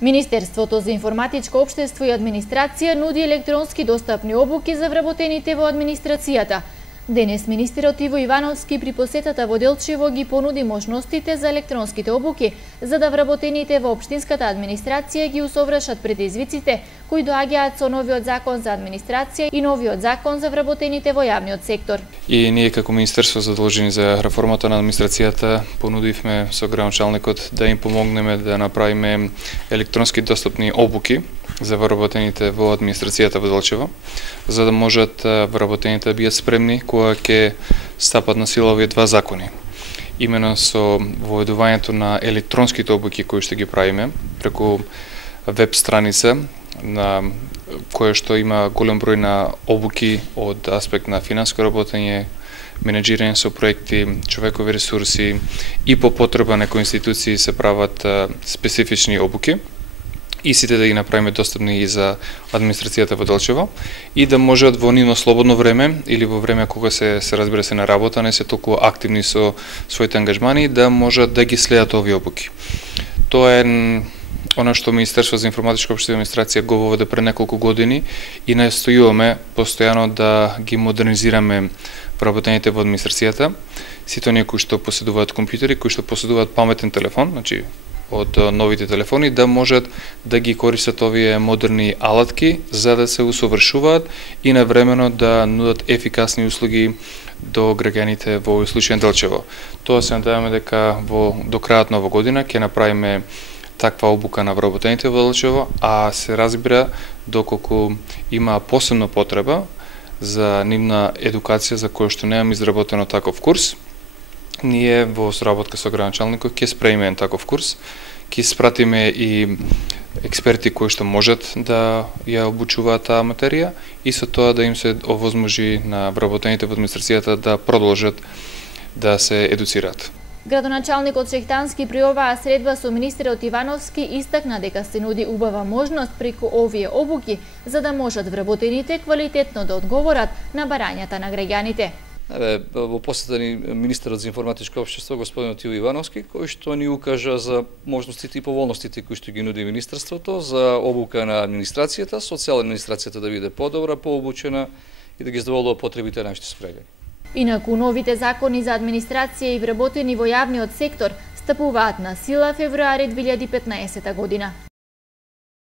Министерството за информатичко општество и администрација нуди електронски достапни обуки за вработените во администрацијата. Денес министерот Иво Ивановски при посетата во Делчево ги понуди можностите за електронските обуки, за да вработените во општинската администрација ги усовршат предизвиците кои доаѓаат со новиот закон за администрација и новиот закон за вработените во јавниот сектор. И ние како Министерство задолжени за реформата на администрацијата понудивме со градоначалникот да им помогнеме да направиме електронски достапни обуки за вработените во администрацијата во Делчево, за да можат вработените да бидат спремни кога ќе стапат на сила овие два закони. Имено со воведувањето на електронските обуки кои што ги правиме преку веб страница на која што има голем број на обуки од аспект на финансиско работење, менеджирање со проекти, човекови ресурси и по потреба некои институции се прават специфични обуки. И сите да ги направиме достапни и за администрацијата во Делчево и да можат во нивно слободно време или во време кога се разбира се на работа, не се толку активни со своите ангажмани, да можат да ги следат овие обуки. Тоа е она што Министерство за информатичко општество и администрација го воведе пред неколку години и настојуваме постојано да ги модернизираме вработените во администрацијата, сите оние кои што поседуваат компјутери, кои што поседуваат паметен телефон, значи од новите телефони, да можат да ги користат овие модерни алатки за да се усовршуваат и навремено да нудат ефикасни услуги до граѓаните во овој случај на Делчево. Тоа се надеваме дека до крајот на оваа година ќе направиме таква обука на вработените во Делчево, а се разбира доколку има посебна потреба за нивна едукација за која што немаме изработено таков курс. Ние во соработка со градоначалникот ќе спремиме таков курс, ќе спратиме и експерти кои што можат да ја обучуваат таа материја и со тоа да им се овозможи на вработените во администрацијата да продолжат да се едуцираат. Градоначалникот Шехтански при оваа средба со министерот Ивановски истакна дека се нуди убава можност преку овие обуки за да можат вработените квалитетно да одговорат на барањата на граѓаните. Во посета ни министерот за информатичко општество господинот Иво Ивановски, кој што ни укажа за можностите и поволностите кои што ги нуди министерството за обука на администрацијата, со цел администрацијата да биде подобра, пообучена и да ги задоволува потребите на нашите сограѓани. Инаку новите закони за администрација и вработени во јавниот сектор стапуваат на сила февруари 2015 година.